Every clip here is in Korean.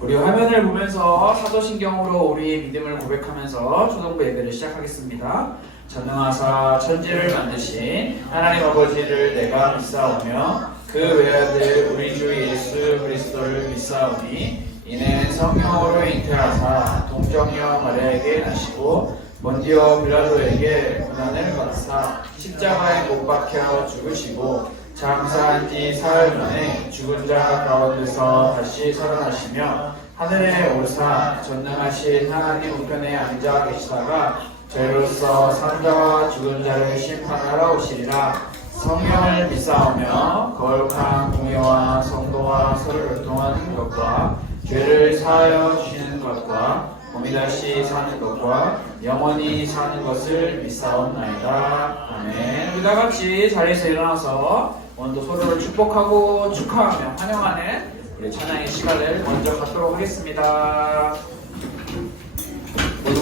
우리 화면을 보면서 사도신경으로 우리의 믿음을 고백하면서 초등부 예배를 시작하겠습니다. 전능하사 천지를 만드신 하나님 아버지를 내가 믿사오며 그 외아들 우리 주 예수 그리스도를 믿사오니 이는 성령으로 잉태하사 동정녀 마리아에게 나시고 본디오 빌라도에게 고난을 받으사 십자가에 못 박혀 죽으시고 장사한 지 사흘 만에 죽은 자 가운데서 다시 살아나시며 하늘에 오르사 전능하신 하나님 우편에 앉아 계시다가 죄로서 산자와 죽은 자를 심판하러 오시리라. 성령을 믿사오며 거룩한 공예와 성도와 서로 교통하는 것과 죄를 사하여 주시는 것과 몸이 다시 사는 것과 영원히 사는 것을 믿사옵나이다. 아멘. 우리 다같이 자리에서 일어나서 오늘도 서로를 축복하고 축하하며 환영하는 우리 찬양의 시간을 먼저 갖도록 하겠습니다.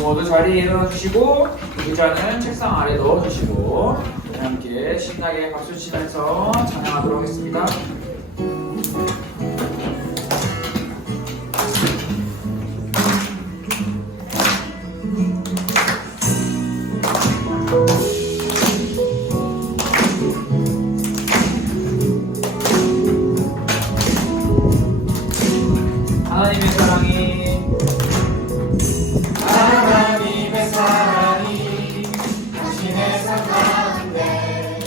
모두 자리에 일어나 주시고 의자는 책상 아래 넣어 주시고 우리 함께 신나게 박수 치면서 찬양하도록 하겠습니다. 하나님의 사랑이 당신의 삶 가운데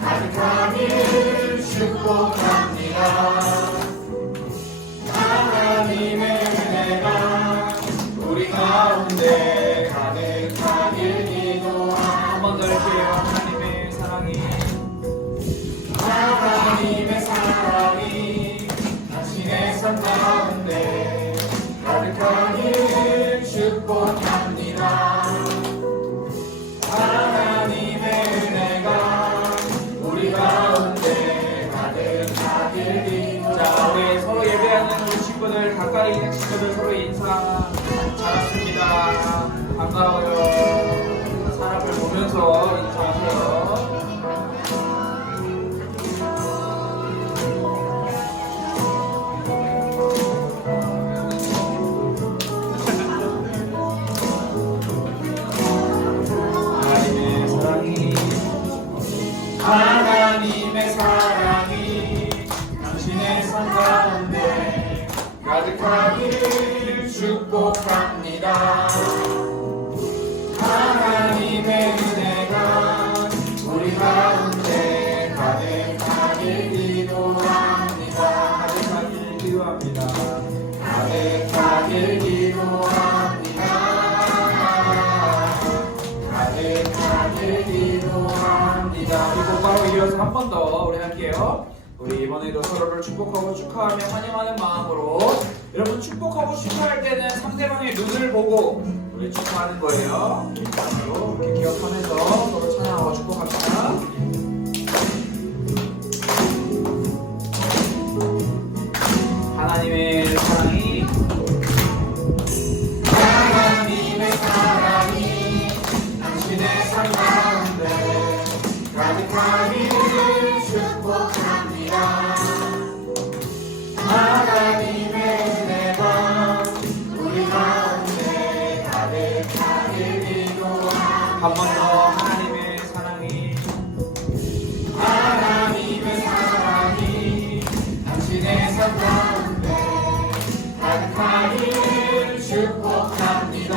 가득하길 축복합니다. 하나님의 은혜가 우리 가운데 가득하길 기도합니다. 한 번 더 할게요. 하나님의 사랑이 당신의 삶 가운데 가득하길 축복합니다. 하나님의 은혜가 우리 가운데 가득하길 기도합니다. 자, 우리 서로 예배하는 우리 친구들, 가까이 있는 친구들 서로 인사 잘했습니다. 반가워요. 사람을 보면서 인사하세요. 하나님의 사랑이 당신의 삶 가운데 가득하길 축복합니다. 하나님의 은혜가 우리 가운데 가득하길 기도합니다. 가득하길 기도합니다. 가득하길 기도합니다. 가득하길 기도합니다. 그리고 바로 이어서 한 번 더 우리 할게요. 우리 이번에도 서로를 축복하고 축하하며 환영하는 마음으로 여러분 축복하고 축하할 때는 상대방의 눈을 보고 우리 축하하는 거예요. 바로 이렇게 기억하면서 서로 찬양하고 축복합니다. 하나님의 사랑이 당신의 삶 가운데 가득하길 축복합니다. 하나님의 은혜가 우리 가운데 가득하길 기도합니다. 한 번 더 하나님의 사랑이 당신의 삶 가운데 가득하길 축복합니다.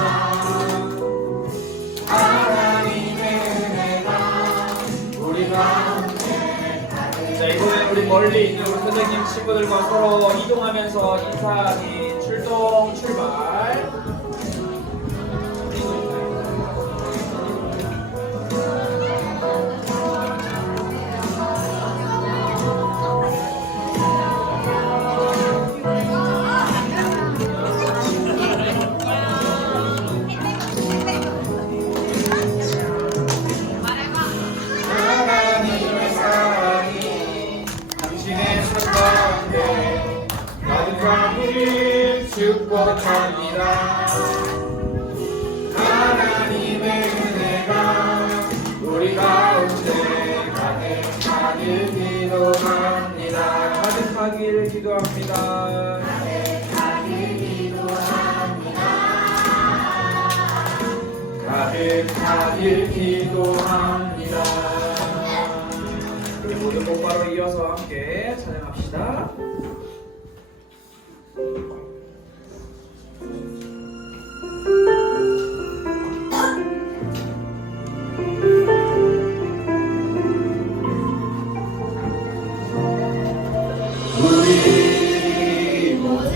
하나님의 은혜가 우리 가운데 자, 이번에 우리 멀리 있는 우리 선생님 친구들과 서로 이동하면서 인사하기 출동 출발. 하나님의 사랑이 당신의 삶 가운데 가득하길 축복합니다. 하나님의 은혜가 우리 가운데 가득하길 기도합니다. 가득하기를 기도합니다. 가득하길 가득하길 기도합니다. 우리 모두 똑바로 이어서 함께 찬양합시다. 우리 모두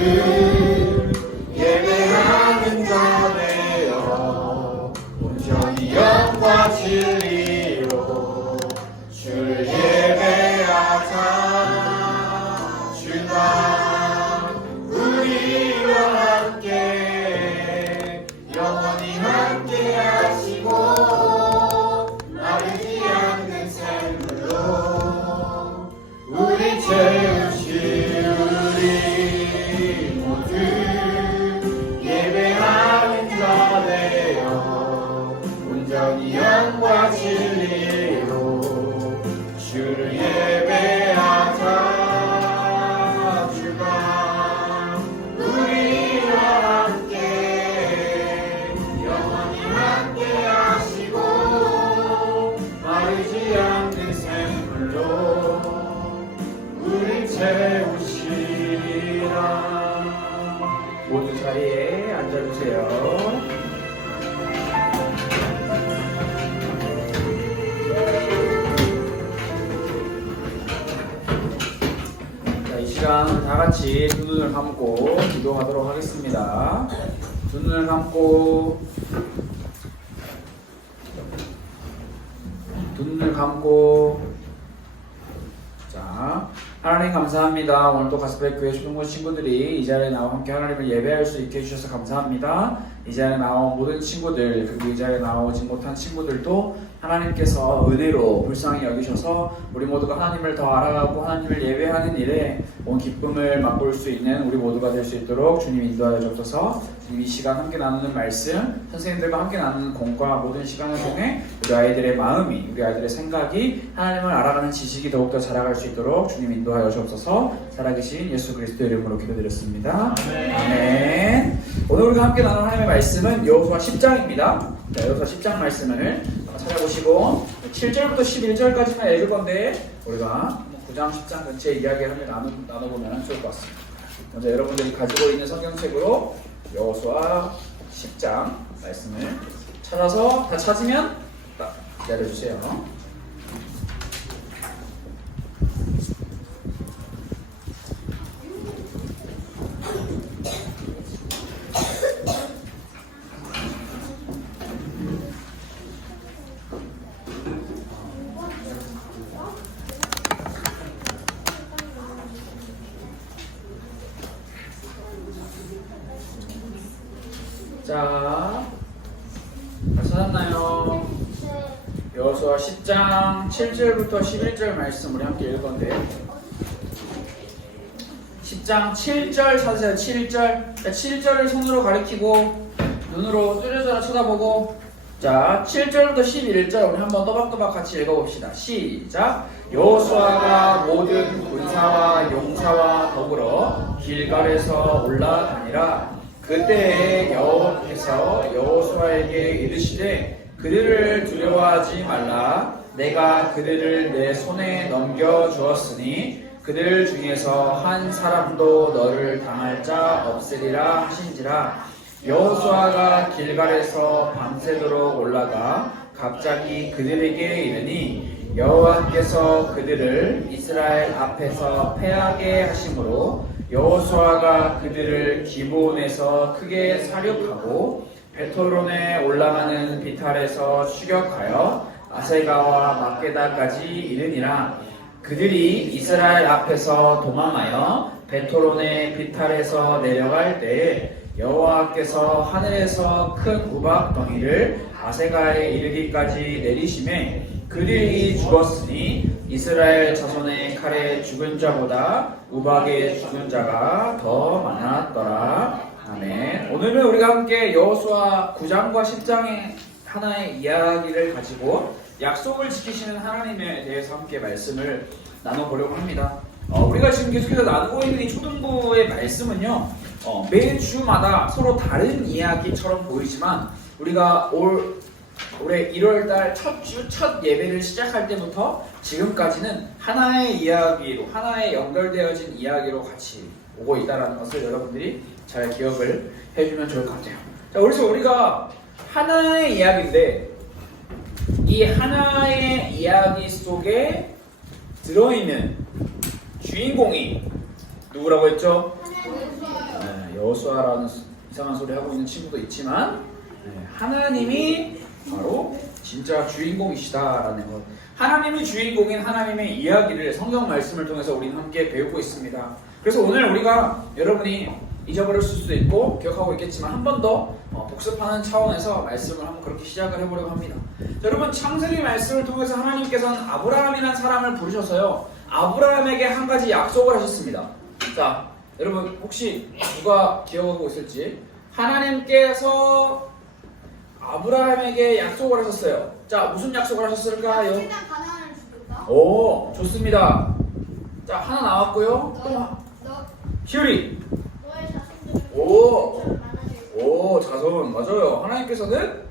예배하는 자 되어 온전히 영과 진리로 주를 예배하자. 주가 우리와 함께 영원히 함께 하시고 마르지 않는 샘물로 우리 채우시. 우리 모두 예배하는 자 되어 온전히 영과 진리로 주를 예배하자. 주가 우리와 함께 영원히 함께 하시고 마르지 않는 샘물로 우리 채우시리라. 모두 자리에 앉아주세요. 자, 이 시간 다 같이 두 눈을 감고 기도하도록 하겠습니다. 두 눈을 감고 자, 하나님 감사합니다. 오늘도 가스백 교회 초등부 친구들이 이 자리에 나와 함께 하나님을 예배할 수 있게 해주셔서 감사합니다. 이 자리에 나온 모든 친구들, 그리고 이 자리에 나오지 못한 친구들도 하나님께서 은혜로 불쌍히 여기셔서 우리 모두가 하나님을 더 알아가고 하나님을 예배하는 일에 온 기쁨을 맛볼 수 있는 우리 모두가 될 수 있도록 주님 인도하여 주옵소서. 주님 이 시간 함께 나누는 말씀, 선생님들과 함께 나누는 공과 모든 시간을 통해 우리 아이들의 마음이, 우리 아이들의 생각이 하나님을 알아가는 지식이 더욱더 자라갈 수 있도록 주님 인도하여 주옵소서. 살아계신 예수 그리스도 이름으로 기도드렸습니다. 아멘. 오늘 우리가 함께 나눌 하나님의 말씀은 여호수아 10장입니다. 여호수아 10장 말씀을 찾아보시고 7절부터 11절까지만 읽을 건데 우리가 9장 10장 전체 이야기를 한번 나눠보면 좋을 것 같습니다. 먼저 여러분들이 가지고 있는 성경책으로 여호수아 10장 말씀을 찾아서 다 찾으면 딱 기다려주세요. 자, 찾았나요? 여호수아 10장 7절부터 11절 말씀 우리 함께 읽을 건데 10장 7절 찾으세요. 7절. 7절을 손으로 가리키고 눈으로 뚜렷하게 쳐다보고 자, 7절부터 11절 우리 한번 또박또박 같이 읽어봅시다. 시작. 여호수아가 모든 군사와 용사와 더불어 길갈에서 올라다니라. 그때에 여호와께서 여호수아에게 이르시되 그들을 두려워하지 말라. 내가 그들을 내 손에 넘겨 주었으니 그들 중에서 한 사람도 너를 당할 자 없으리라 하신지라. 여호수아가 길갈에서 밤새도록 올라가 갑자기 그들에게 이르니 여호와께서 그들을 이스라엘 앞에서 패하게 하심으로 여호수아가 그들을 기브온에서 크게 사륙하고 베토론에 올라가는 비탈에서 추격하여 아세가와 막게다까지 이르니라. 그들이 이스라엘 앞에서 도망하여 베토론의 비탈에서 내려갈 때에 여호와께서 하늘에서 큰 우박 덩이를 아세가에 이르기까지 내리심에 그들이 죽었으니 이스라엘 자손의 칼에 죽은 자보다 우박에 죽은 자가 더 많았더라. 아멘. 오늘은 우리가 함께 여호수아 9장과 10장의 하나의 이야기를 가지고 약속을 지키시는 하나님에 대해서 함께 말씀을 나눠보려고 합니다. 우리가 지금 계속해서 나누고 있는 이 초등부의 말씀은요, 매 주마다 서로 다른 이야기처럼 보이지만 우리가 올 올해 1월달 첫 주 첫 예배를 시작할 때부터 지금까지는 하나의 이야기로 하나의 연결되어진 이야기로 같이 오고 있다는 것을 여러분들이 잘 기억을 해주면 좋을 것 같아요. 자, 그래서 우리가 하나의 이야기인데 이 하나의 이야기 속에 들어있는 주인공이 누구라고 했죠? 네, 여호수아라는 이상한 소리 하고 있는 친구도 있지만 하나님이 바로 진짜 주인공이시다라는 것. 하나님이 주인공인 하나님의 이야기를 성경 말씀을 통해서 우리는 함께 배우고 있습니다. 그래서 오늘 우리가 여러분이 잊어버렸을 수도 있고 기억하고 있겠지만 한 번 더 복습하는 차원에서 말씀을 한번 그렇게 시작을 해보려고 합니다. 자, 여러분 창세기 말씀을 통해서 하나님께서는 아브라함이라는 사람을 부르셔서요 아브라함에게 한 가지 약속을 하셨습니다. 자, 여러분 혹시 누가 기억하고 있을지 하나님께서 아브라함에게 약속을 하셨어요. 자, 무슨 약속을 하셨을까요? 세상 가난을 주겠다. 오, 좋습니다. 자, 하나 나왔고요. 또 희율이. 너의 자손들을 오. 많아지게. 오, 자손 맞아요. 하나님께서는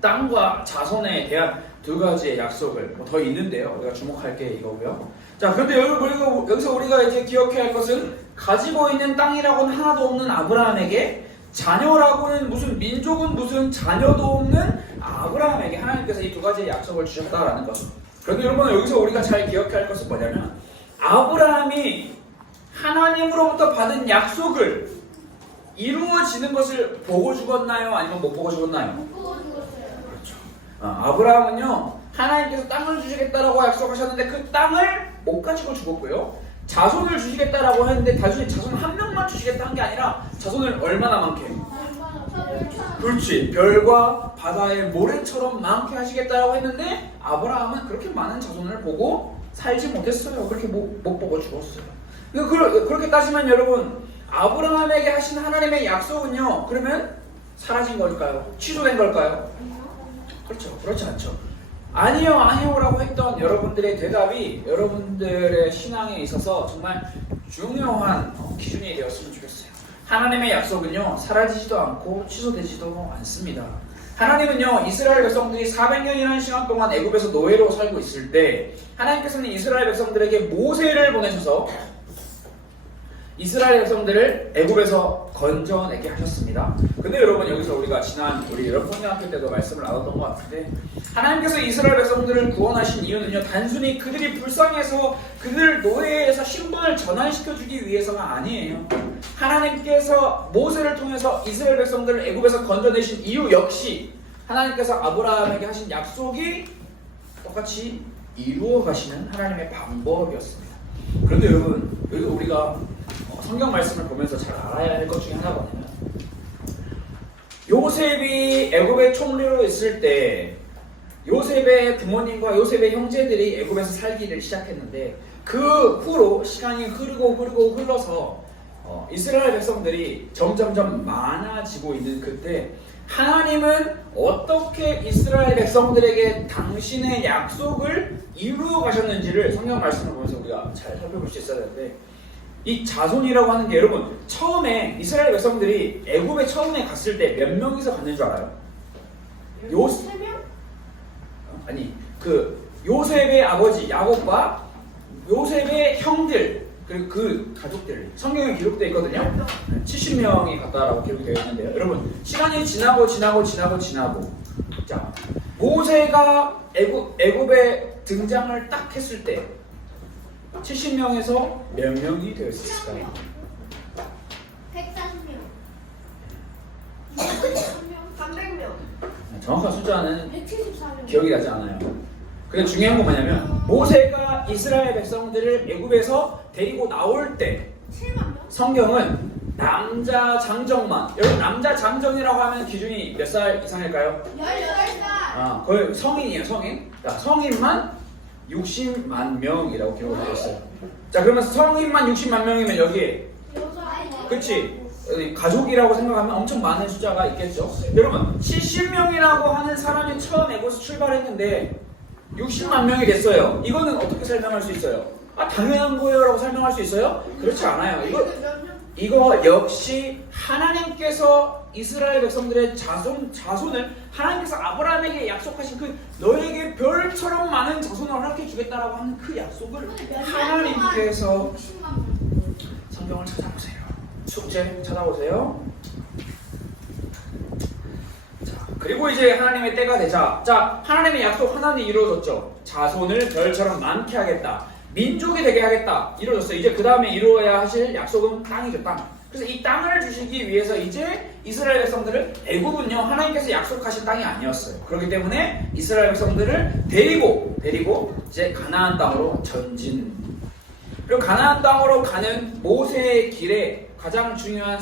땅과 자손에 대한 두 가지의 약속을 더 있는데요. 우리가 주목할 게 이거고요. 자, 그런데 여기서 우리가 이제 기억해야 할 것은 가지고 있는 땅이라고는 하나도 없는 아브라함에게 자녀라고는 무슨 민족은 무슨 자녀도 없는 아브라함에게 하나님께서 이 두 가지의 약속을 주셨다라는 것. 그런데 여러분 여기서 우리가 잘 기억해야 할 것은 뭐냐면 아브라함이 하나님으로부터 받은 약속을 이루어지는 것을 보고 죽었나요? 아니면 못 보고 죽었나요? 못 보고 죽었어요. 그렇죠. 아브라함은요 하나님께서 땅을 주시겠다라고 약속하셨는데 그 땅을 못 가지고 죽었고요. 자손을 주시겠다라고 했는데 단순히 자손 한 명만 주시겠다는 게 아니라 자손을 얼마나 많게? 그렇지. 별과 바다의 모래처럼 많게 하시겠다라고 했는데 아브라함은 그렇게 많은 자손을 보고 살지 못했어요. 그렇게 못 보고 죽었어요. 그렇게 따지면 여러분 아브라함에게 하신 하나님의 약속은요 그러면 사라진 걸까요? 취소된 걸까요? 그렇죠. 그렇지 않죠. 아니요 라고 했던 여러분들의 대답이 여러분들의 신앙에 있어서 정말 중요한 기준이 되었으면 좋겠어요. 하나님의 약속은요 사라지지도 않고 취소되지도 않습니다. 하나님은요 이스라엘 백성들이 400년이라는 시간 동안 애굽에서 노예로 살고 있을 때 하나님께서는 이스라엘 백성들에게 모세를 보내셔서 이스라엘 백성들을 애굽에서 건져내게 하셨습니다. 근데 여러분 여기서 우리가 지난 우리 여러분 성경학교 때도 말씀을 나눴던 것 같은데 하나님께서 이스라엘 백성들을 구원하신 이유는요 단순히 그들이 불쌍해서 그들 노예에서 신분을 전환시켜주기 위해서가 아니에요. 하나님께서 모세를 통해서 이스라엘 백성들을 애굽에서 건져내신 이유 역시 하나님께서 아브라함에게 하신 약속이 똑같이 이루어 가시는 하나님의 방법이었습니다. 그런데 여러분 여기 우리가 성경 말씀을 보면서 잘 알아야 할 것 중에 하나가 뭐냐면 요셉이 애굽의 총리로 있을 때 요셉의 부모님과 요셉의 형제들이 애굽에서 살기를 시작했는데 그 후로 시간이 흘러서 이스라엘 백성들이 점점점 많아지고 있는 그때 하나님은 어떻게 이스라엘 백성들에게 당신의 약속을 이루어 가셨는지를 성경 말씀을 보면서 우리가 잘 살펴볼 수 있어야 되는데 이 자손이라고 하는 게 여러분 처음에 이스라엘 백성들이 애굽에 처음에 갔을 때 몇 명이서 갔는 줄 알아요? 3명? 아니 그 요셉의 아버지 야곱과 요셉의 형들 그리고 그 가족들 성경에 기록되어 있거든요. 70명이 갔다라고 기록되어 있는데요. 여러분 시간이 지나고 자 모세가 애굽에 등장을 딱 했을 때 70명에서 몇 명이 되었을까요? 140명. 300명. 정확한 숫자는 174명. 기억이 나지 않아요. 근데 중요한 건 뭐냐면 모세가 이스라엘 백성들을 애굽에서 데리고 나올 때 7만 명? 성경은 남자 장정만 여러분 남자 장정이라고 하면 기준이 몇 살 이상일까요? 18살. 거의 성인이에요 성인. 자, 성인만 60만 명이라고 기록을 하고 있어요. 자 그러면 성인만 60만 명이면 여기에 그치? 가족이라고 생각하면 엄청 많은 숫자가 있겠죠. 여러분 70명이라고 하는 사람이 처음 애굽에서 출발했는데 60만 명이 됐어요. 이거는 어떻게 설명할 수 있어요? 당연한 거예요 라고 설명할 수 있어요? 그렇지 않아요. 이거 이거 역시 하나님께서 이스라엘 백성들의 자손을 하나님께서 아브라함에게 약속하신 그 너에게 별처럼 많은 자손을 허락해 주겠다라고 하는 그 약속을 하나님께서 성경을 찾아보세요. 숙제 찾아보세요. 자, 그리고 이제 하나님의 때가 되자, 자, 하나님의 약속 하나는 이루어졌죠. 자손을 별처럼 많게 하겠다. 민족이 되게 하겠다. 이루어졌어요. 이제 그 다음에 이루어야 하실 약속은 땅이죠, 땅. 그래서 이 땅을 주시기 위해서 이제 이스라엘 백성들을, 애굽은요 하나님께서 약속하신 땅이 아니었어요. 그렇기 때문에 이스라엘 백성들을 데리고 이제 가나안 땅으로 전진. 그리고 가나안 땅으로 가는 모세의 길에 가장 중요한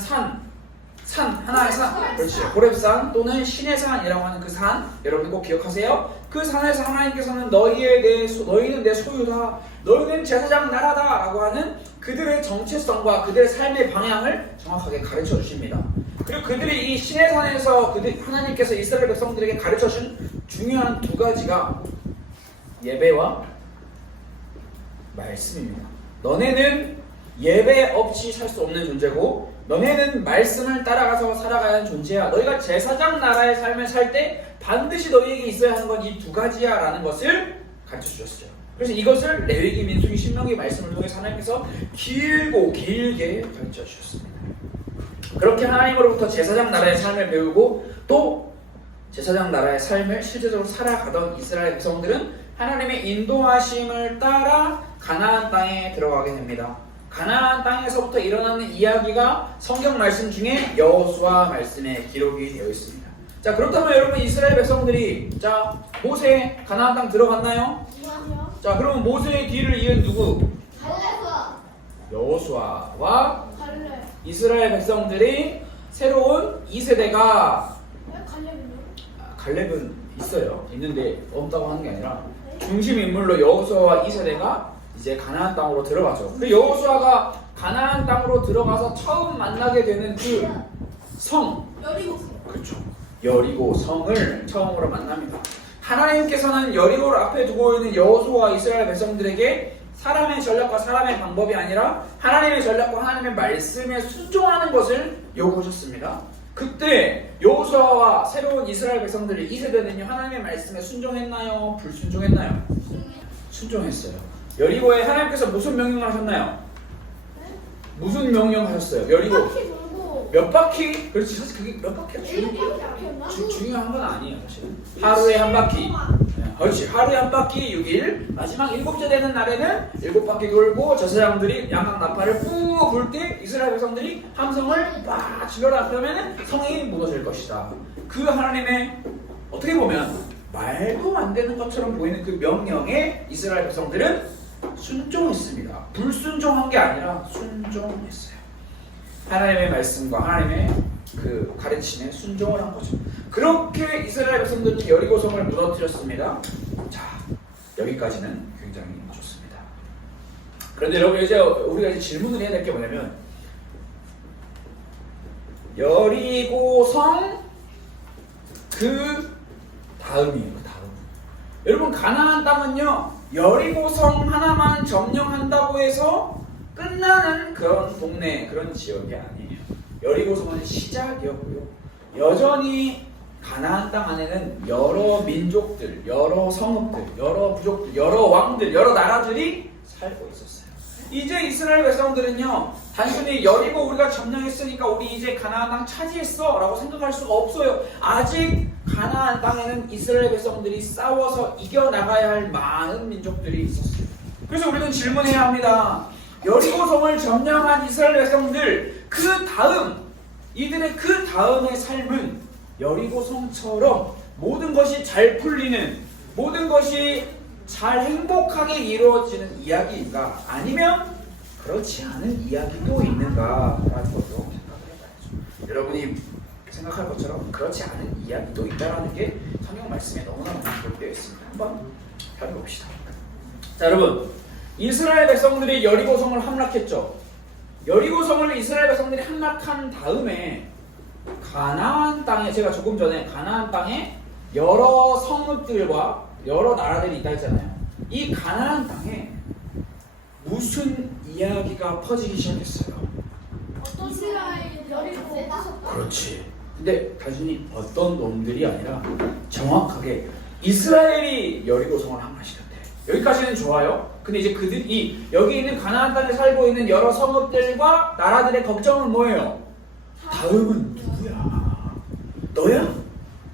하나의 산, 그렇지, 호렙산 또는 신의 산이라고 하는 그 산, 여러분 꼭 기억하세요. 그 산에서 하나님께서는 너희는 내 소유다, 너희는 제사장 나라다라고 하는 그들의 정체성과 그들의 삶의 방향을 정확하게 가르쳐 주십니다. 그리고 그들이 이 신의 산에서 하나님께서 이스라엘 백성들에게 가르쳐 준 중요한 두 가지가 예배와 말씀입니다. 너네는 예배 없이 살 수 없는 존재고, 너네는 말씀을 따라가서 살아가야 하는 존재야. 너희가 제사장 나라의 삶을 살 때 반드시 너희에게 있어야 하는 건 이 두 가지야 라는 것을 가르쳐 주셨어요. 그래서 이것을 레위기, 민수기, 신명기 말씀을 통해 하나님께서 길게 가르쳐 주셨습니다. 그렇게 하나님으로부터 제사장 나라의 삶을 배우고 또 제사장 나라의 삶을 실제적으로 살아가던 이스라엘 백성들은 하나님의 인도하심을 따라 가나안 땅에 들어가게 됩니다. 가나안 땅에서부터 일어나는 이야기가 성경 말씀 중에 여호수아 말씀에 기록이 되어 있습니다. 자, 그렇다면 여러분 이스라엘 백성들이 모세 가나안 땅 들어갔나요? 아니요. 자, 그러면 모세의 뒤를 이은 누구? 갈래서. 여호수아와 갈래. 이스라엘 백성들이 새로운 2세대가 왜 갈래는요? 갈렙은 있는데 없다고 하는 게 아니라 중심 인물로 여호수아와 2세대가 이제 가나안 땅으로 들어가죠. 그 여호수아가 가나안 땅으로 들어가서 처음 만나게 되는 그 성, 여리고. 그렇죠, 여리고 성을 처음으로 만납니다. 하나님께서는 여리고를 앞에 두고 있는 여호수아와 이스라엘 백성들에게 사람의 전략과 사람의 방법이 아니라 하나님의 전략과 하나님의 말씀에 순종하는 것을 요구하셨습니다. 그때 여호수아와 새로운 이스라엘 백성들이 2세대는요 하나님의 말씀에 순종했나요? 불순종했나요? 순종했어요. 여리고에 하나님께서 무슨 명령을 하셨나요? 무슨 명령하셨어요? 여리고 바퀴 돌고. 몇 바퀴? 그렇지, 사실 그게 몇 바퀴야? 일곱 바퀴였나? 중요한 건 아니에요, 사실은. 하루에 한 바퀴. 그렇지, 하루에 한 바퀴 6일. 마지막 7째 되는 날에는 7바퀴 돌고 제사장들이 양각 나팔을 푹 불 때 이스라엘 백성들이 함성을 막 지르라. 그러면 성이 무너질 것이다. 그 하나님의 어떻게 보면 말도 안 되는 것처럼 보이는 그 명령에 이스라엘 백성들은 순종했습니다. 불순종한 게 아니라 순종했어요. 하나님의 말씀과 하나님의 그 가르침에 순종을 한 거죠. 그렇게 이스라엘 백성들은 여리고성을 무너뜨렸습니다. 자, 여기까지는 굉장히 좋습니다. 그런데 여러분, 이제 우리가 이제 질문을 해야 될 게 뭐냐면, 여리고성 그 다음이에요. 그 다음. 여러분, 가나안 땅은요 여리고성 하나만 점령한다고 해서 끝나는 그런 동네, 그런 지역이 아니에요. 여리고성은 시작이었고요. 여전히 가나안 땅 안에는 여러 민족들, 여러 성읍들, 여러 부족들, 여러 왕들, 여러 나라들이 살고 있었어요. 이제 이스라엘 백성들은요 단순히 여리고 우리가 점령했으니까 우리 이제 가나안 땅 차지했어 라고 생각할 수가 없어요. 아직 가나안 땅에는 이스라엘 백성들이 싸워서 이겨나가야 할 많은 민족들이 있었어요. 그래서 우리는 질문해야 합니다. 여리고성을 점령한 이스라엘 백성들 그 다음, 이들의 그 다음의 삶은 여리고성처럼 모든 것이 잘 풀리는, 모든 것이 잘 행복하게 이루어지는 이야기인가, 아니면 그렇지 않은 이야기도 있는가 라는 것도 생각을 해봐야죠. 여러분이 생각할 것처럼 그렇지 않은 이야기도 있다는 게 성경 말씀에 너무나 기록되어 있습니다. 한번 살펴봅시다. 자, 여러분, 이스라엘 백성들이 여리고성을 함락했죠. 여리고성을 이스라엘 백성들이 함락한 다음에 가나안 땅에, 제가 조금 전에 가나안 땅에 여러 성읍들과 여러 나라들이 있다 했잖아요. 이 가나안 땅에 무슨 이야기가 퍼지기 시작했어요? 이스라엘 여리고 그렇지. 근데 단순히 어떤 놈들이 아니라 정확하게 이스라엘이 여리고성을 함락시켰대. 여기까지는 좋아요. 근데 이제 그들이 여기 있는 가나안 땅에 살고 있는 여러 성읍들과 나라들의 걱정은 뭐예요? 다음은 누구야? 너야?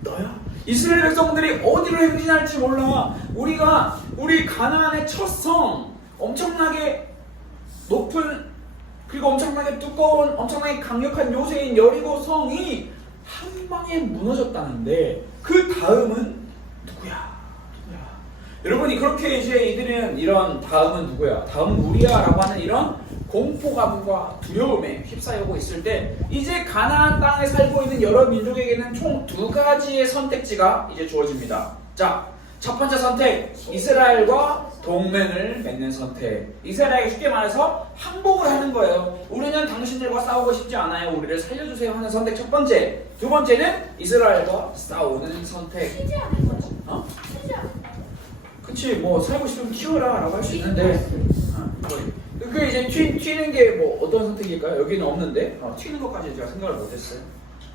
너야? 이스라엘 백성들이 어디로 행진할지 몰라. 우리 가나안의 첫 성, 엄청나게 높은 그리고 엄청나게 두꺼운 엄청나게 강력한 요새인 여리고 성이 한 방에 무너졌다는데 그 다음은 누구야? 여러분이 그렇게 이제 이들은 이런 다음은 누구야? 다음은 우리야라고 하는 이런 공포감과 두려움에 휩싸이고 있을 때 이제 가나안 땅에 살고 있는 여러 민족에게는 총 두 가지의 선택지가 이제 주어집니다. 자, 첫 번째 선택, 이스라엘과 동맹을 맺는 선택. 이스라엘에게 쉽게 말해서 항복을 하는 거예요. 우리는 당신들과 싸우고 싶지 않아요. 우리를 살려주세요 하는 선택 첫 번째. 두 번째는 이스라엘과 싸우는 선택. 치지 않는 거지. 어? 치지 않는 거. 그치, 뭐 살고 싶으면 키워라 라고 할 수 있는데 그게 이제 튀는 게 뭐 어떤 선택일까요? 여기는 없는데 튀는 것까지 제가 생각을 못했어요.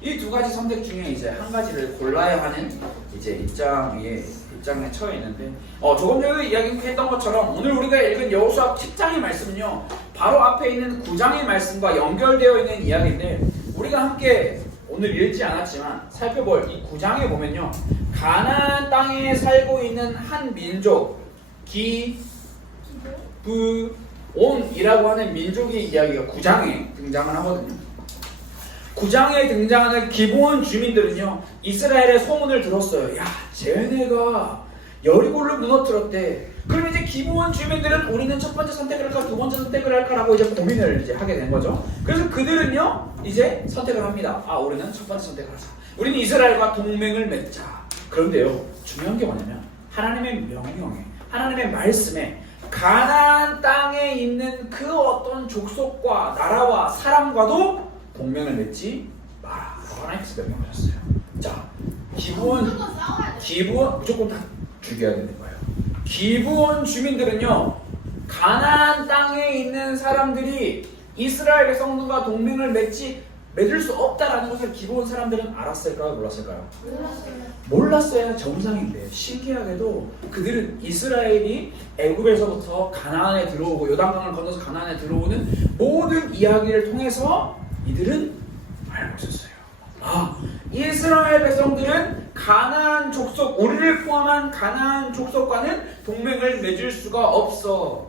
이 두 가지 선택 중에 이제 한 가지를 골라야 하는 이제 입장에 처해 있는데 조금 전에 이야기했던 것처럼 오늘 우리가 읽은 여호수아 10장의 말씀은요 바로 앞에 있는 9장의 말씀과 연결되어 있는 이야기인데 우리가 함께 오늘 읽지 않았지만 살펴볼 이 9장에 보면요 가나안 땅에 살고 있는 한 민족 기브온이라고 하는 민족의 이야기가 9장에 등장을 하거든요. 9장에 등장하는 기브온 주민들은요 이스라엘의 소문을 들었어요. 야, 쟤네가 여리고를 무너뜨렸대. 그럼 이제 기브온 주민들은 우리는 첫 번째 선택을 할까 두 번째 선택을 할까라고 이제 고민을 이제 하게 된 거죠. 그래서 그들은요 이제 선택을 합니다. 우리는 첫 번째 선택을 하자. 우리는 이스라엘과 동맹을 맺자. 그런데요 중요한 게 뭐냐면 하나님의 명령에 하나님의 말씀에 가나안 땅에 있는 그 어떤 족속과 나라와 사람과도 동맹을 맺지 마라. 하나님께서 명령하셨어요. 자, 기브온 무조건 다 죽여야 되는 거예요. 기브온 주민들은요 가나안 땅에 있는 사람들이 이스라엘 백성들과 동맹을 맺을 수 없다라는 것을 기브온 사람들은 알았을까요? 몰랐을까요? 몰랐어야 정상인데 신기하게도 그들은 이스라엘이 애굽에서부터 가나안에 들어오고 요단강을 건너서 가나안에 들어오는 모든 이야기를 통해서 이들은 알고 있었어요. 이스라엘 백성들은 가나안 족속, 우리를 포함한 가나안 족속과는 동맹을 맺을 수가 없어.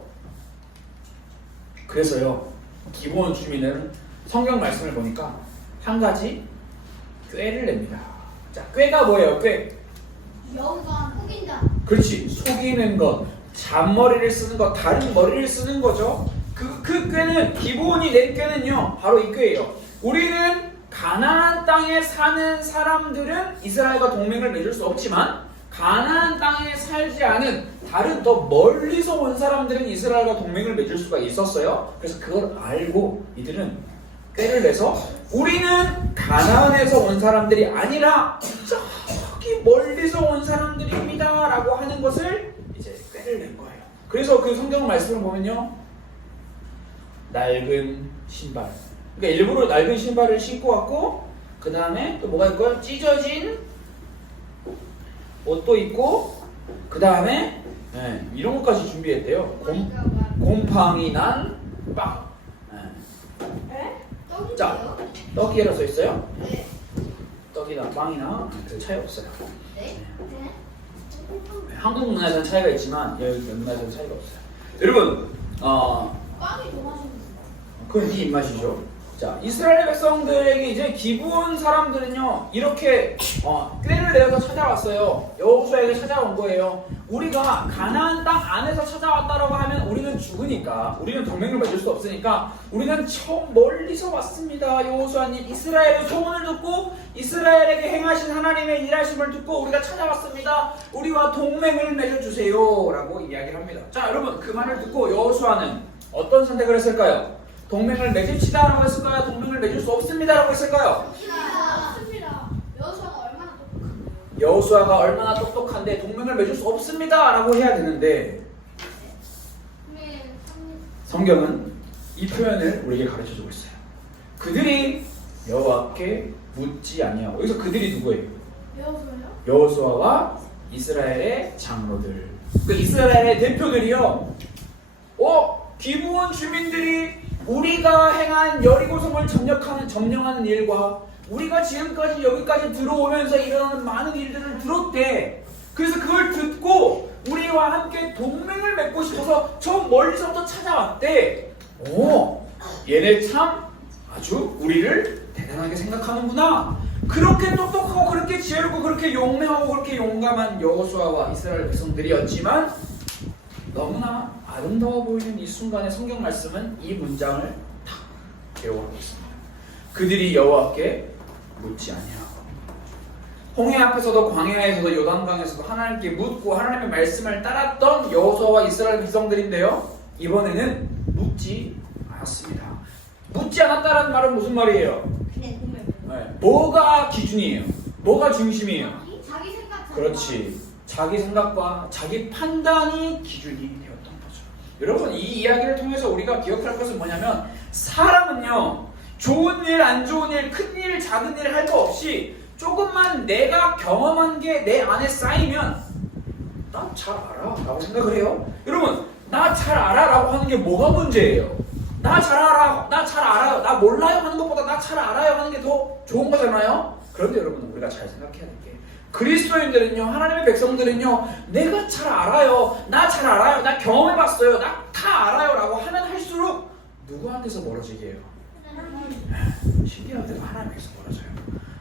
그래서요 기브온 주민은 성경 말씀을 보니까 한 가지 꾀를 냅니다. 자, 꾀가 뭐예요? 꾀. 여호수아 속인다. 그렇지, 속이는 것, 잔머리를 쓰는 것, 다른 머리를 쓰는 거죠. 그 꾀는 기브온이 낸 꾀는요 바로 이 꾀예요. 우리는 가나안 땅에 사는 사람들은 이스라엘과 동맹을 맺을 수 없지만 가나안 땅에 살지 않은 다른 더 멀리서 온 사람들은 이스라엘과 동맹을 맺을 수가 있었어요. 그래서 그걸 알고 이들은 꾀를 내서 우리는 가나안에서 온 사람들이 아니라 저기 멀리서 온 사람들입니다 라고 하는 것을 이제 꾀를 낸 거예요. 그래서 그 성경 말씀을 보면요 낡은 신발, 그러니까 일부러 낡은 신발을 신고 왔고 그 다음에 또 뭐가 있고요? 찢어진 옷도 있고 그 다음에 이런 것까지 준비했대요. 곰팡이 난 빵. 자, 떡이라고 써 있어요? 네. 떡이나 빵이나 별 차이 없어요. 네. 한국 문화에서는 차이가 있지만 여기 문화에서는 차이가 없어요. 여러분, 빵이 더 맛있는 그건 네 입맛이죠. 자, 이스라엘 백성들에게 이제 기브온 사람들은요 이렇게 꾀를 내어서 찾아왔어요. 여호수아에게 찾아온 거예요. 우리가 가나안 땅 안에서 찾아왔다라고 하면 우리는 죽으니까, 우리는 동맹을 맺을 수 없으니까 우리는 처음 멀리서 왔습니다. 여호수아님, 이스라엘의 소문을 듣고 이스라엘에게 행하신 하나님의 일하심을 듣고 우리가 찾아왔습니다. 우리와 동맹을 맺어주세요 라고 이야기를 합니다. 자, 여러분, 그 말을 듣고 여호수아는 어떤 선택을 했을까요? 동맹을 맺읍시다 라고 했을까요? 동맹을 맺을 수 없습니다 라고 했을까요? 없습니다. 여호수아가 얼마나 똑똑한데? 여호수아가 얼마나 똑똑한데 동맹을 맺을 수 없습니다 라고 해야 되는데 성경은 이 표현을 우리에게 가르쳐주고 있어요. 그들이 여호와께 묻지 아니하고, 여기서 그들이 누구예요? 여호수아요? 여호수아와 이스라엘의 장로들. 그 이스라엘의 대표들이요. 기브온 주민들이 우리가 행한 여리고성을 점령하는 일과 우리가 지금까지 여기까지 들어오면서 일어나는 많은 일들을 들었대. 그래서 그걸 듣고 우리와 함께 동맹을 맺고 싶어서 저 멀리서부터 찾아왔대. 얘네 참 아주 우리를 대단하게 생각하는구나. 그렇게 똑똑하고 그렇게 지혜롭고 그렇게 용맹하고 그렇게 용감한 여호수아와 이스라엘 백성들이었지만 너무나 아름다워 보이는 이 순간의 성경 말씀은 이 문장을 탁 외워가고 있습니다. 그들이 여호와께 묻지 아니하고. 홍해 앞에서도 광야에서도 요단강에서도 하나님께 묻고 하나님의 말씀을 따랐던 여호수아와 이스라엘 백성들인데요, 이번에는 묻지 않았습니다. 묻지 않았다는 말은 무슨 말이에요? 그냥 동맹. 뭐가 기준이에요? 뭐가 중심이에요? 자기 생각. 그렇지. 자기 생각과 자기 판단이 기준이 되었던 거죠. 여러분, 이 이야기를 통해서 우리가 기억할 것은 뭐냐면, 사람은요, 좋은 일, 안 좋은 일, 큰 일, 작은 일 할 거 없이 조금만 내가 경험한 게 내 안에 쌓이면 난 잘 알아 라고 생각을 해요. 여러분, 나 잘 알아 라고 하는 게 뭐가 문제예요? 나 잘 알아, 나 잘 알아요, 나 몰라요 하는 것보다 나 잘 알아요 하는 게 더 좋은 거잖아요. 그런데 여러분, 우리가 잘 생각해야 될 게, 그리스도인들은요, 하나님의 백성들은요, 내가 잘 알아요, 나 잘 알아요, 나 경험해봤어요, 나 다 알아요 라고 하면 할수록 누구한테서 멀어지게 해요? 신기하게도 하나님께서 멀어져요.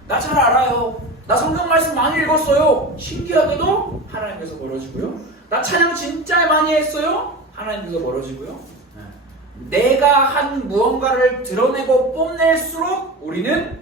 나 잘 알아요, 나 성경 말씀 많이 읽었어요, 신기하게도 하나님께서 멀어지고요. 나 찬양 진짜 많이 했어요, 하나님께서 멀어지고요. 내가 한 무언가를 드러내고 뽐낼수록 우리는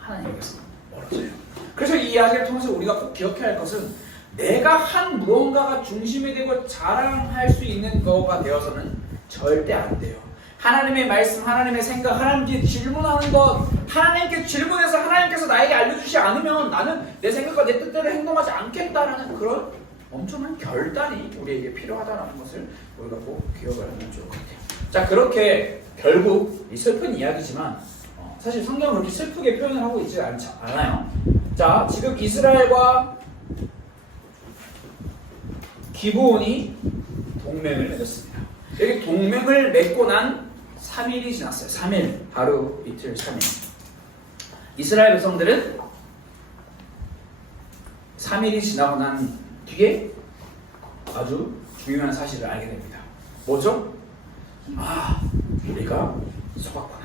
하나님께서 멀어져요. 그래서 이 이야기를 통해서 우리가 꼭 기억해야 할 것은, 내가 한 무언가가 중심이 되고 자랑할 수 있는 거가 되어서는 절대 안 돼요. 하나님의 말씀, 하나님의 생각, 하나님께 질문하는 것, 하나님께 질문해서 하나님께서 나에게 알려주지 않으면 나는 내 생각과 내 뜻대로 행동하지 않겠다라는 그런 엄청난 결단이 우리에게 필요하다는 것을 우리가 꼭 기억을 하면 좋을 것 같아요. 자, 그렇게 결국 이 슬픈 이야기지만 사실 성경은 그렇게 슬프게 표현을 하고 있지 않아요. 자, 지금 이스라엘과 기브온이 동맹을 맺었습니다. 여기 동맹을 맺고 난 3일이 지났어요. 3일, 하루, 이틀, 3일. 이스라엘 백성들은 3일이 지나고 난 뒤에 아주 중요한 사실을 알게 됩니다. 뭐죠? 우리가 속았구나.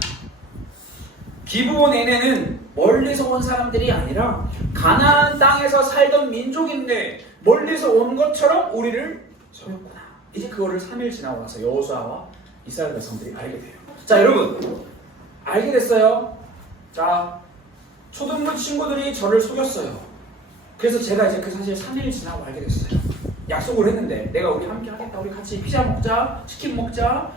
기브온에는 멀리서 온 사람들이 아니라 가나안 땅에서 살던 민족인데 멀리서 온 것처럼 우리를 속였구나. 이제 그거를 3일 지나고 나서 여호수아와 이스라엘 백성들이 알게 돼요. 자, 여러분, 알게 됐어요. 자, 초등부 친구들이 저를 속였어요. 그래서 제가 이제 그 사실 3일 지나고 알게 됐어요. 약속을 했는데, 내가 우리 함께 하겠다, 우리 같이 피자 먹자, 치킨 먹자,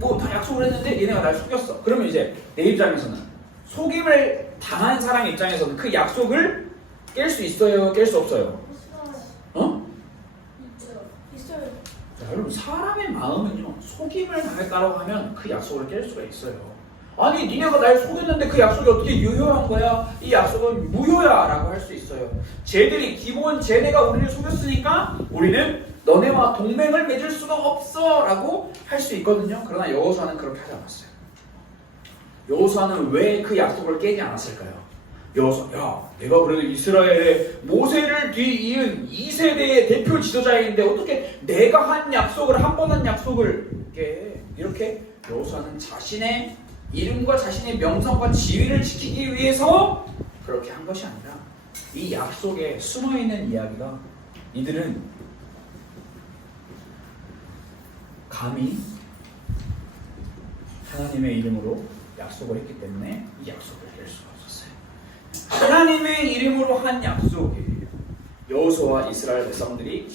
뭐 다 약속을 했는데 얘네가 날 속였어. 그러면 이제 내 입장에서는, 속임을 당한 사람 입장에서는 그 약속을 깰 수 있어요, 깰 수 없어요? 있어요. 자, 여러분, 사람의 마음은요, 속임을 당했다고 하면 그 약속을 깰 수가 있어요. 아니, 니네가 날 속였는데 그 약속이 어떻게 유효한 거야? 이 약속은 무효야 라고 할 수 있어요. 쟤네가 우리를 속였으니까 우리는 너네와 동맹을 맺을 수가 없어 라고 할 수 있거든요. 그러나 여호수아는 그렇게 하지 않았어요. 여호수아는 왜 그 약속을 깨지 않았을까요? 여호수아, 내가 그래도 이스라엘의 모세를 뒤이은 2세대의 대표 지도자인데 어떻게 내가 한 약속을, 한 번 한 약속을 깨? 이렇게 여호수아는 자신의 이름과 자신의 명성과 지위를 지키기 위해서 그렇게 한 것이 아니라, 이 약속에 숨어있는 이야기가, 이들은 감히 하나님의 이름으로 약속을 했기 때문에 이 약속을 깰 수가 없었어요. 하나님의 이름으로 한 약속이에요. 여호수아와 이스라엘 백성들이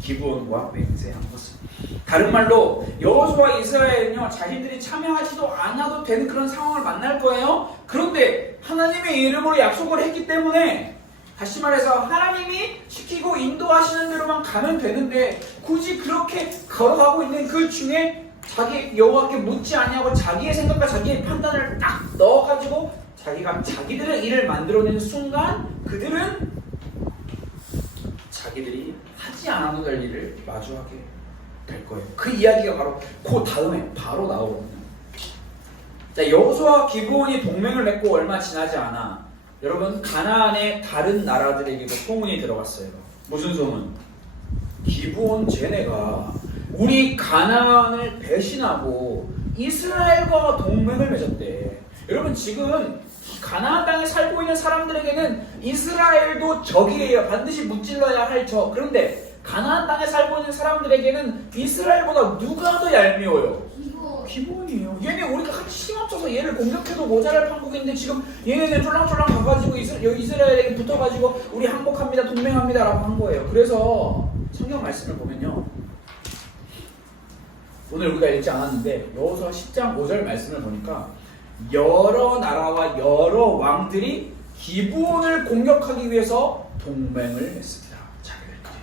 기브온과 맹세한 것은, 다른 말로 여호수아와 이스라엘은요, 자신들이 참여하지도 않아도 되는 그런 상황을 만날 거예요. 그런데 하나님의 이름으로 약속을 했기 때문에, 다시 말해서 하나님이 시키고 인도하시는 대로만 가면 되는데, 굳이 그렇게 걸어가고 있는 그 중에 자기 여호와께 묻지 아니하고 자기의 생각과 자기의 판단을 딱 넣어가지고 자기가 자기들의 일을 만들어내는 순간 그들은 자기들이 하지 않아도 될 일을 마주하게 될 거예요. 그 이야기가 바로 그 다음에 바로 나오거든요. 자, 여호수아와 기브온이 동맹을 맺고 얼마 지나지 않아 여러분 가나안의 다른 나라들에게도 소문이 들어갔어요. 무슨 소문? 기브온 쟤네가 우리 가나안을 배신하고 이스라엘과 동맹을 맺었대. 여러분 지금 가나안 땅에 살고 있는 사람들에게는 이스라엘도 적이에요. 반드시 무찔러야 할 적. 그런데 가나안 땅에 살고 있는 사람들에게는 이스라엘보다 누가 더 얄미워요? 기브온이에요. 얘네 우리가 같이 힘 합쳐서 얘를 공격해도 모자랄 판국인데 지금 얘네는 쫄랑쫄랑 가가지고 이스라엘에게 붙어가지고 우리 항복합니다, 동맹합니다 라고 한 거예요. 그래서 성경 말씀을 보면요, 오늘 우리가 읽지 않았는데 여호수아 10장 5절 말씀을 보니까 여러 나라와 여러 왕들이 기브온을 공격하기 위해서 동맹을 맺습니다. 자기들끼리.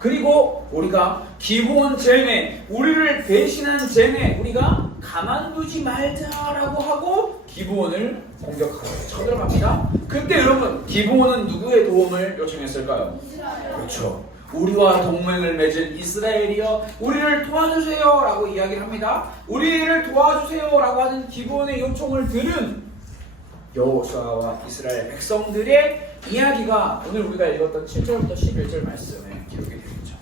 그리고 우리가 기브온 쟤네, 우리를 배신한 쟤네 우리가 가만두지 말자라고 하고 기브온을 공격하고 쳐들어갑니다. 그때 여러분 기브온은 누구의 도움을 요청했을까요? 그렇죠. 우리와 동맹을 맺은 이스라엘이여 우리를 도와주세요 라고 이야기를 합니다. 우리를 도와주세요 라고 하는 기브온의 요청을 들은 여호수아와 이스라엘 백성들의 이야기가 오늘 우리가 읽었던 7절부터 11절 말씀에 기록이 되어 있죠.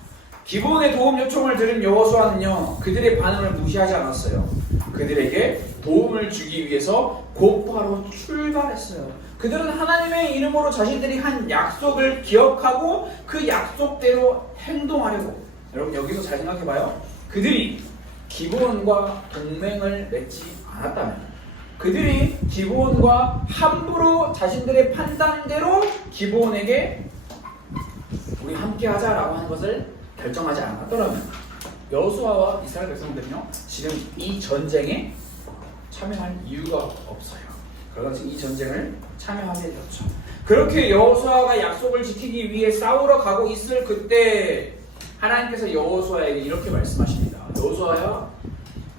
기브온의 도움 요청을 들은 여호수아는요 그들의 반응을 무시하지 않았어요. 그들에게 도움을 주기 위해서 곧바로 출발했어요. 그들은 하나님의 이름으로 자신들이 한 약속을 기억하고 그 약속대로 행동하려고. 여러분 여기서 잘 생각해봐요. 그들이 기브온과 동맹을 맺지 않았다면, 그들이 기브온과 함부로 자신들의 판단대로 기브온에게 우리 함께 하자라고 하는 것을 결정하지 않았더라면 여호수아와 이스라엘 백성들은요 지금 이 전쟁에 참여할 이유가 없어요. 그래서 이 전쟁을 참여하게 되었죠. 그렇게 여호수아가 약속을 지키기 위해 싸우러 가고 있을 그때 하나님께서 여호수아에게 이렇게 말씀하십니다. 여호수아야,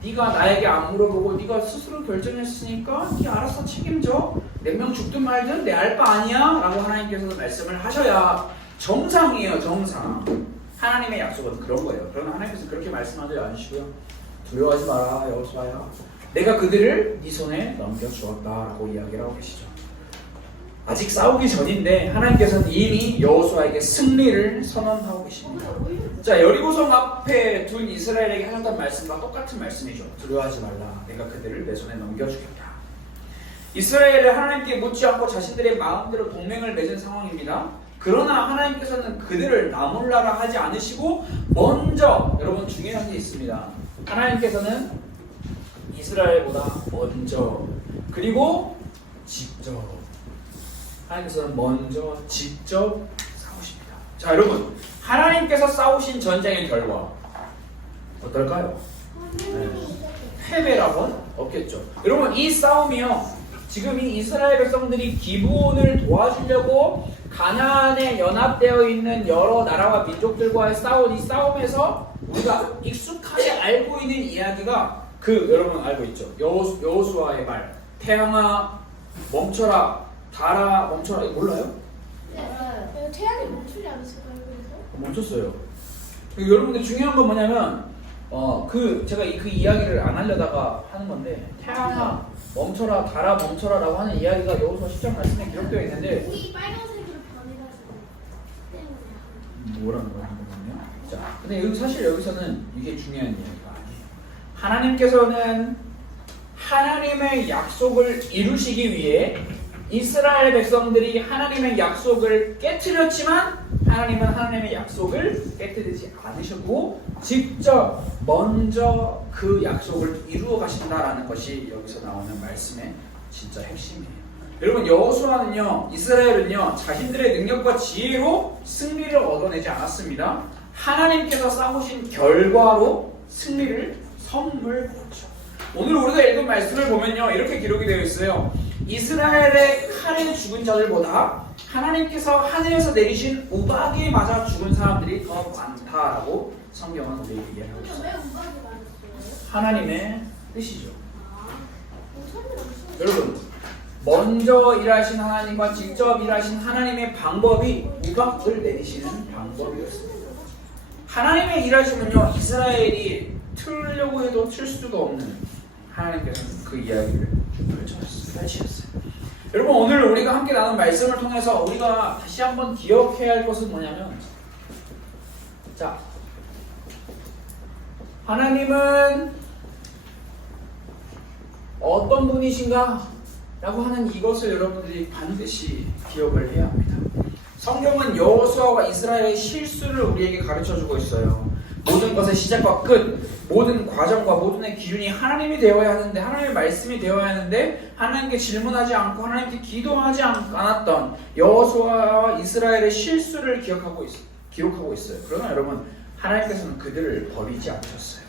네가 나에게 안 물어보고 네가 스스로 결정했으니까 네 알아서 책임져. 몇 명 죽든 말든 내 알 바 아니야 라고 하나님께서 말씀을 하셔야 정상이에요. 정상. 하나님의 약속은 그런 거예요. 그러나 하나님께서 그렇게 말씀하지 않으시고요, 두려워하지 마라 여호수아야, 내가 그들을 네 손에 넘겨주었다라고 이야기를 하고 계시죠. 아직 싸우기 전인데 하나님께서는 이미 여호수아에게 승리를 선언하고 계십니다. 자, 여리고성 앞에 둔 이스라엘에게 하셨던 말씀과 똑같은 말씀이죠. 두려워하지 말라, 내가 그들을 내 손에 넘겨주겠다. 이스라엘을 하나님께 묻지 않고 자신들의 마음대로 동맹을 맺은 상황입니다. 그러나 하나님께서는 그들을 나몰라라 하지 않으시고 먼저, 여러분 중요한 게 있습니다. 하나님께서는 이스라엘보다 먼저, 그리고 직접, 하나님께서는 먼저 직접 싸우십니다. 자, 여러분 하나님께서 싸우신 전쟁의 결과 어떨까요? 네. 패배라고는 없겠죠. 여러분 이 싸움이요, 지금 이 이스라엘 백성들이 기브온을 도와주려고 가나안에 연합되어 있는 여러 나라와 민족들과의 싸운 이 싸움에서 우리가 익숙하게 알고 있는 이야기가 여러분 알고 있죠. 여호수아의 말, 태양아 멈춰라, 달아 멈춰라. 몰라요? 네. 태양이 멈추지 않았을까요? 그래서? 멈췄어요. 여러분들 중요한 건 뭐냐면 제가 그 이야기를 안 하려다가 하는 건데, 태양아 멈춰라, 달아 멈춰라라고 하는 이야기가 여호수아 10장 말씀에 기록되어 있는데, 우리 빨간색으로 변해가지고 때문에 뭐라는 거거든요. 자, 근데 사실 여기서는 이게 중요한 이야기가 아니에요. 하나님께서는 하나님의 약속을 이루시기 위해 이스라엘 백성들이 하나님의 약속을 깨트렸지만 하나님은 하나님의 약속을 깨트리지 않으셨고 직접 먼저 그 약속을 이루어 가신다라는 것이 여기서 나오는 말씀의 진짜 핵심이에요. 여러분 여호수아는요, 이스라엘은요 자신들의 능력과 지혜로 승리를 얻어내지 않았습니다. 하나님께서 싸우신 결과로 승리를 선물받았죠. 오늘 우리가 읽은 말씀을 보면요 이렇게 기록이 되어 있어요. 이스라엘의 칼에 죽은 자들보다 하나님께서 하늘에서 내리신 우박에 맞아 죽은 사람들이 더 많다라고 성경은 우리에게 이야기하고 있어요. 왜 우박이 맞았어요? 하나님의 뜻이죠. 천일 없어. 여러분, 먼저 일하신 하나님과 직접 일하신 하나님의 방법이 우박을 내리시는 방법이었습니다. 하나님의 일하심은요, 이스라엘이 틀려고 해도 틀 수도 없는, 하나님께서는 그 이야기를 펼치셨어요. 여러분, 오늘 우리가 함께 나눈 말씀을 통해서 우리가 다시 한번 기억해야 할 것은 뭐냐면, 자, 하나님은 어떤 분이신가? 라고 하는 이것을 여러분들이 반드시 기억을 해야 합니다. 성경은 여호수아와 이스라엘의 실수를 우리에게 가르쳐주고 있어요. 모든 것의 시작과 끝, 모든 과정과 모든의 기준이 하나님이 되어야 하는데, 하나님의 말씀이 되어야 하는데, 하나님께 질문하지 않고 하나님께 기도하지 않았던 여호수아와 이스라엘의 실수를 기록하고 있어요. 그러나 여러분, 하나님께서는 그들을 버리지 않으셨어요.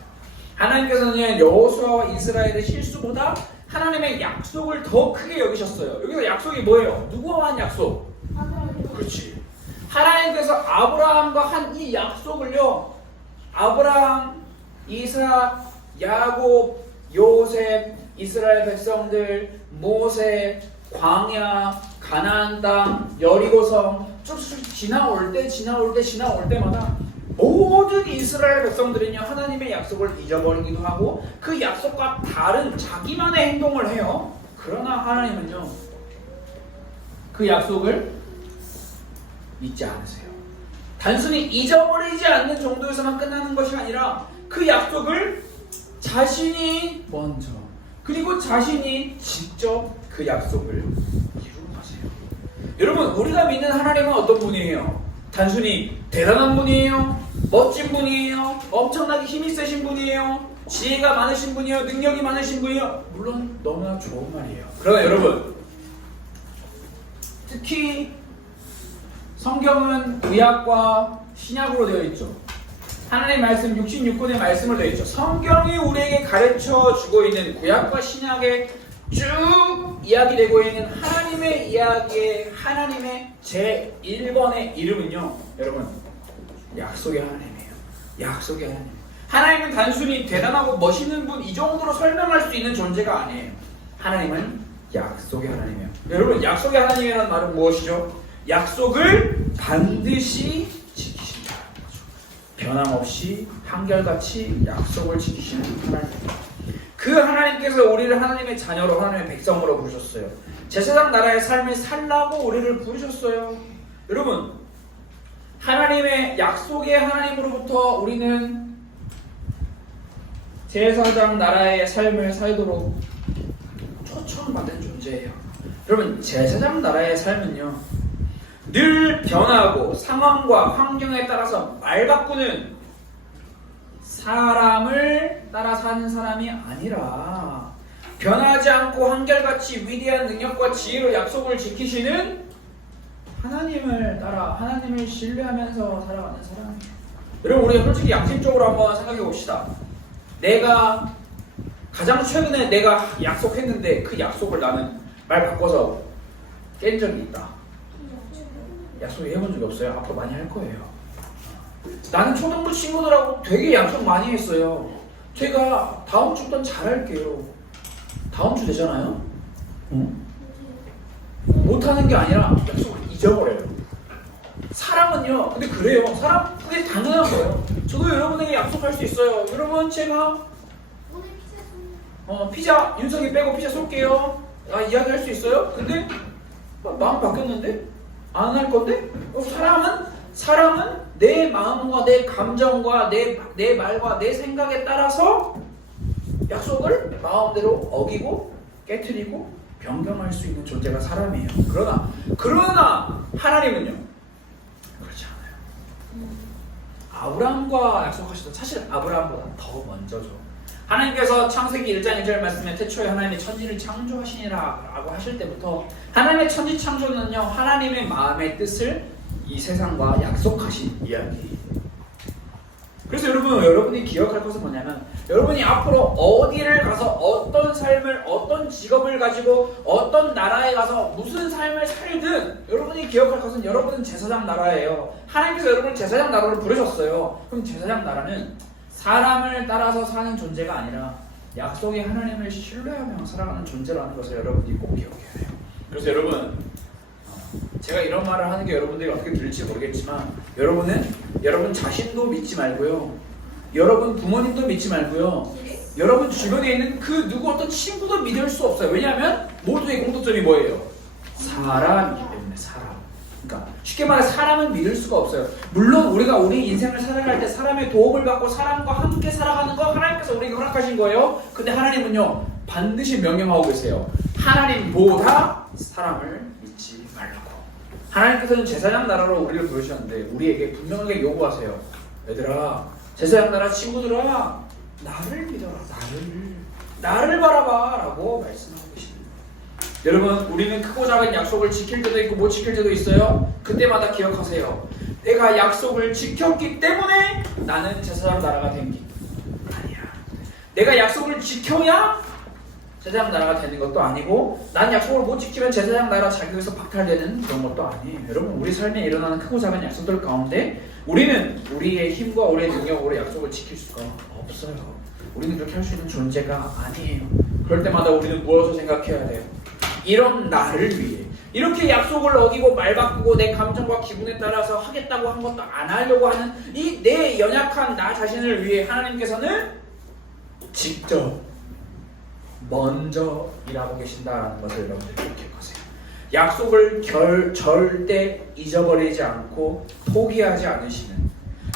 하나님께서는 여호수아와 이스라엘의 실수보다 하나님의 약속을 더 크게 여기셨어요. 여기서 약속이 뭐예요? 누구와 한 약속? 그렇지. 하나님께서 아브라함과 한 이 약속을요, 아브라함, 이삭, 야곱, 요셉, 이스라엘 백성들, 모세, 광야, 가나안 땅, 여리고성 쭉쭉 지나올 때마다 모든 이스라엘 백성들은요, 하나님의 약속을 잊어버리기도 하고 그 약속과 다른 자기만의 행동을 해요. 그러나 하나님은요, 그 약속을 잊지 않으세요. 단순히 잊어버리지 않는 정도에서만 끝나는 것이 아니라 그 약속을 자신이 먼저, 그리고 자신이 직접 그 약속을 이루고 가세요. 여러분, 우리가 믿는 하나님은 어떤 분이에요? 단순히 대단한 분이에요? 멋진 분이에요? 엄청나게 힘이 세신 분이에요? 지혜가 많으신 분이에요? 능력이 많으신 분이에요? 물론 너무나 좋은 말이에요. 그러나 여러분, 특히 성경은 구약과 신약으로 되어 있죠. 하나님의 말씀 66권의 말씀을 되어 있죠. 성경이 우리에게 가르쳐주고 있는 구약과 신약에 쭉 이야기되고 있는 하나님의 이야기의 하나님의 제1번의 이름은요, 여러분, 약속의 하나님이에요. 약속의 하나님. 하나님은 단순히 대단하고 멋있는 분, 이 정도로 설명할 수 있는 존재가 아니에요. 하나님은 약속의 하나님이에요. 여러분, 약속의 하나님이라는 말은 무엇이죠? 약속을 반드시 지키신다는 거죠. 변함없이 한결같이 약속을 지키시는 하나님. 그 하나님께서 우리를 하나님의 자녀로, 하나님의 백성으로 부르셨어요. 제사장 나라의 삶을 살라고 우리를 부르셨어요. 여러분, 하나님의 약속의 하나님으로부터 우리는 제사장 나라의 삶을 살도록 초청받은 존재예요. 여러분, 제사장 나라의 삶은요, 늘 변하고 상황과 환경에 따라서 말 바꾸는 사람을 따라 사는 사람이 아니라 변하지 않고 한결같이 위대한 능력과 지혜로 약속을 지키시는 하나님을 따라, 하나님을 신뢰하면서 살아가는 사람이에요. 여러분, 우리 솔직히 양심적으로 한번 생각해 봅시다. 내가 가장 최근에 내가 약속했는데 그 약속을 나는 말 바꿔서 깬 적이 있다. 약속 해본 적이 없어요. 앞으로 많이 할 거예요. 나는 초등부 친구들하고 되게 약속 많이 했어요. 제가 다음 주부터 잘할게요. 다음 주 되잖아요? 못하는 게 아니라 약속을 잊어버려요. 사람은요, 근데 그래요. 사람, 그게 당연한 거예요. 저도 여러분에게 약속할 수 있어요. 여러분, 제가 피자, 윤석이 빼고 피자 쏠게요. 이야기할 수 있어요. 근데 마음 바뀌었는데? 안 할 건데? 사람은 내 마음과 내 감정과 내 말과 내 생각에 따라서 약속을 마음대로 어기고 깨트리고 변경할 수 있는 존재가 사람이에요. 그러나 하나님은요, 그렇지 않아요. 아브라함과 약속하시던, 사실 아브라함보다 더 먼저죠. 하나님께서 창세기 1장 1절 말씀에 태초에 하나님이 천지를 창조하시니라 라고 하실 때부터 하나님의 천지 창조는요, 하나님의 마음의 뜻을 이 세상과 약속하신 이야기예요. 그래서 여러분이 기억할 것은 뭐냐면, 여러분이 앞으로 어디를 가서 어떤 삶을, 어떤 직업을 가지고 어떤 나라에 가서 무슨 삶을 살든 여러분이 기억할 것은 여러분은 제사장 나라예요. 하나님께서 여러분을 제사장 나라로 부르셨어요. 그럼 제사장 나라는 사람을 따라서 사는 존재가 아니라 약속의 하나님을 신뢰하며 살아가는 존재라는 것을 여러분이 꼭 기억해야 해요. 그래서 여러분, 제가 이런 말을 하는 게 여러분들이 어떻게 들릴지 모르겠지만 여러분 자신도 믿지 말고요, 여러분 부모님도 믿지 말고요, 여러분 주변에 있는 그 누구 어떤 친구도 믿을 수 없어요. 왜냐하면 모두의 공통점이 뭐예요? 사람이기 때문에. 사람. 그러니까 쉽게 말해 사람은 믿을 수가 없어요. 물론 우리가 우리 인생을 살아갈 때 사람의 도움을 받고 사람과 함께 살아가는 거 하나님께서 우리에게 허락하신 거예요. 근데 하나님은요 반드시 명령하고 계세요. 하나님보다 사람을 믿지 말라고. 하나님께서는 제사장 나라로 우리를 부르셨는데 우리에게 분명하게 요구하세요. 얘들아, 제사장 나라 친구들아, 나를 믿어라. 나를 바라봐 라고 말씀하고 계십니다. 여러분, 우리는 크고 작은 약속을 지킬 때도 있고 못 지킬 때도 있어요. 그때마다 기억하세요. 내가 약속을 지켰기 때문에 나는 제사장 나라가 된 게 아니야. 내가 약속을 지켜야 제사장 나라가 되는 것도 아니고, 난 약속을 못 지키면 제사장 나라 자격에서 박탈되는 그런 것도 아니에요. 여러분, 우리 삶에 일어나는 크고 작은 약속들 가운데 우리는 우리의 힘과 우리의 능력으로 약속을 지킬 수가 없어요. 우리는 그렇게 할 수 있는 존재가 아니에요. 그럴 때마다 우리는 무엇을 생각해야 돼요? 이런 나를 위해, 이렇게 약속을 어기고 말 바꾸고 내 감정과 기분에 따라서 하겠다고 한 것도 안 하려고 하는 이 내 연약한 나 자신을 위해 하나님께서는 직접 먼저 일하고 계신다라는 것을 여러분들 기억하세요. 약속을 절대 잊어버리지 않고 포기하지 않으시는,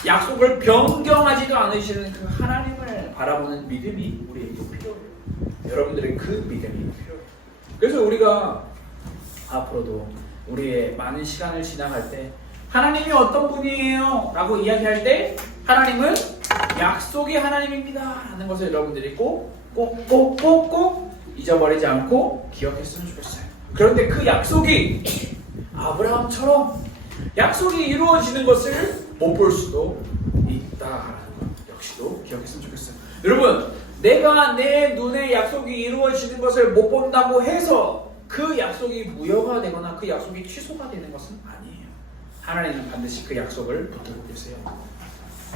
약속을 변경하지도 않으시는 그 하나님을 바라보는 믿음이 우리에게 필요해요. 여러분들의 그 믿음이 필요해요. 그래서 우리가 앞으로도 우리의 많은 시간을 지나갈 때 하나님이 어떤 분이에요? 라고 이야기할 때 하나님은 약속의 하나님입니다 라는 것을 여러분들이 꼭 잊어버리지 않고 기억했으면 좋겠어요. 그런데 그 약속이 아브라함처럼 약속이 이루어지는 것을 못 볼 수도 있다라는 것 역시도 기억했으면 좋겠어요. 여러분, 내가 내 눈에 약속이 이루어지는 것을 못 본다고 해서 그 약속이 무효가 되거나 그 약속이 취소가 되는 것은 아니에요. 하나님은 반드시 그 약속을 붙들고 계세요.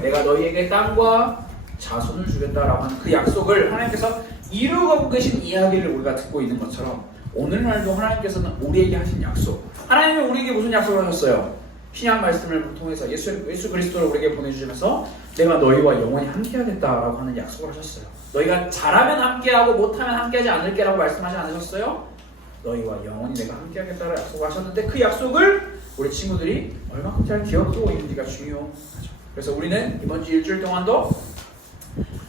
내가 너희에게 땅과 자손을 주겠다라고 하는 그 약속을 하나님께서 이루고 계신 이야기를 우리가 듣고 있는 것처럼 오늘날도 하나님께서는 우리에게 하신 약속, 하나님은 우리에게 무슨 약속을 하셨어요? 신약 말씀을 통해서 예수 그리스도를 우리에게 보내주시면서 내가 너희와 영원히 함께하겠다라고 하는 약속을 하셨어요. 너희가 잘하면 함께하고 못하면 함께하지 않을게라고 말씀하지 않으셨어요? 너희와 영원히 내가 함께하겠다라고 약속을 하셨는데 그 약속을 우리 친구들이 얼마큼 잘 기억하고 있는지가 중요하죠. 그래서 우리는 이번 주 일주일 동안도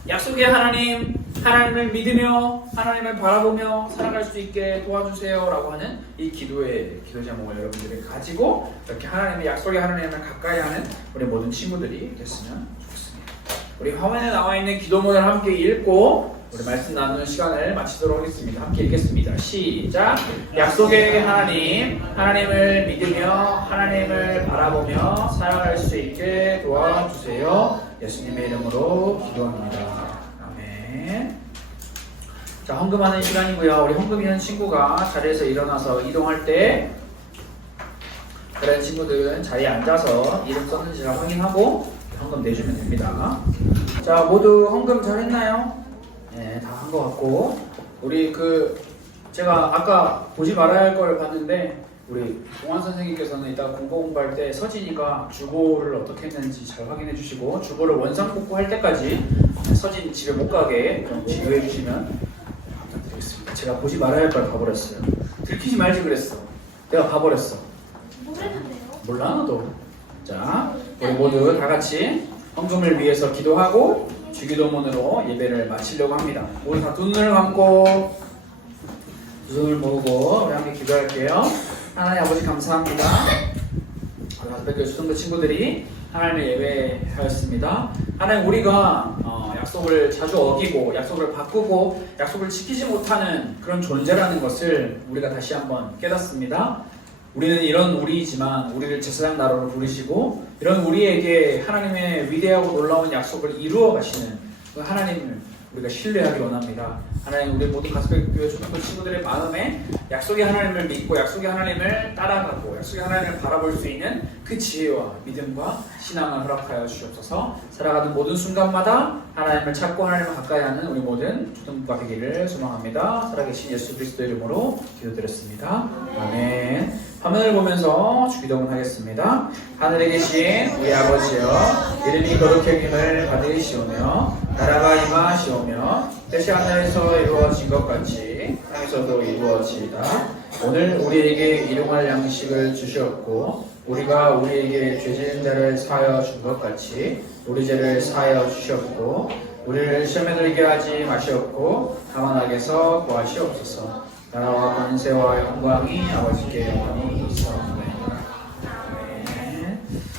약속의 하나님을 믿으며 하나님을 바라보며 살아갈 수 있게 도와주세요 라고 하는 이 기도 제목을 여러분들이 가지고 이렇게 하나님의 약속의 하나님을 가까이 하는 우리 모든 친구들이 됐으면 좋겠습니다. 우리 화면에 나와 있는 기도문을 함께 읽고 우리 말씀 나누는 시간을 마치도록 하겠습니다. 함께 읽겠습니다. 시작! 약속의 하나님을 믿으며 하나님을 바라보며 살아갈 수 있게 도와주세요. 예수님의 이름으로 기도합니다. 아멘. 자, 헌금하는 시간이고요. 우리 헌금 있는 친구가 자리에서 일어나서 이동할 때 그런 친구들은 자리에 앉아서 이름 썼는지를 확인하고 헌금 내주면 됩니다. 자, 모두 헌금 잘 했나요? 네, 다 한 것 같고, 우리 제가 아까 보지 말아야 할 걸 봤는데 우리 동환 선생님께서는 이따 국어 공부할 때 서진이가 주보를 어떻게 했는지 잘 확인해 주시고 주보를 원상복구 할 때까지 서진 집에 못 가게 좀 지도해 주시면 감사드리겠습니다. 제가 보지 말아야 할 걸 봐버렸어요. 들키지 말지 그랬어. 내가 봐버렸어. 모르는데요? 몰라 너도. 자, 우리 모두 다 같이 헌금을 위해서 기도하고 주기도문으로 예배를 마치려고 합니다. 우리 다 두 눈을 감고 두 손을 모으고 우리 함께 기도할게요. 하나님 아버지 감사합니다. 다섯 개 수성도 친구들이 하나님을 예배하였습니다. 하나님, 우리가 약속을 자주 어기고 약속을 바꾸고 약속을 지키지 못하는 그런 존재라는 것을 우리가 다시 한번 깨닫습니다. 우리는 이런 우리이지만 우리를 제사장 나라로 부르시고 이런 우리에게 하나님의 위대하고 놀라운 약속을 이루어 가시는 그 하나님을 우리가 신뢰하기 원합니다. 하나님, 우리 모든 가스펠교회 초등부 친구들의 마음에 약속의 하나님을 믿고 약속의 하나님을 따라가고 약속의 하나님을 바라볼 수 있는 그 지혜와 믿음과 신앙을 허락하여 주시옵소서. 살아가는 모든 순간마다 하나님을 찾고 하나님을 가까이 하는 우리 모든 초등부가 되기를 소망합니다. 살아계신 예수 그리스도 이름으로 기도드렸습니다. 아멘. 화면을 보면서 주기도문 하겠습니다. 하늘에 계신 우리 아버지여, 이름이 거룩해짐을 받으시오며 나라가 임하시오며 뜻이 하늘에서 이루어진 것 같이 땅에서도 이루어지이다. 오늘 우리에게 일용할 양식을 주시옵고 우리가 우리에게 죄 지은 자를 사하여 준 것 같이 우리 죄를 사하여 주시옵고 우리를 시험에 들게 하지 마시옵고 다만 악에서 구하시옵소서. 나라와 권세와 영광이 아버지께 영원히 있사옵나이다.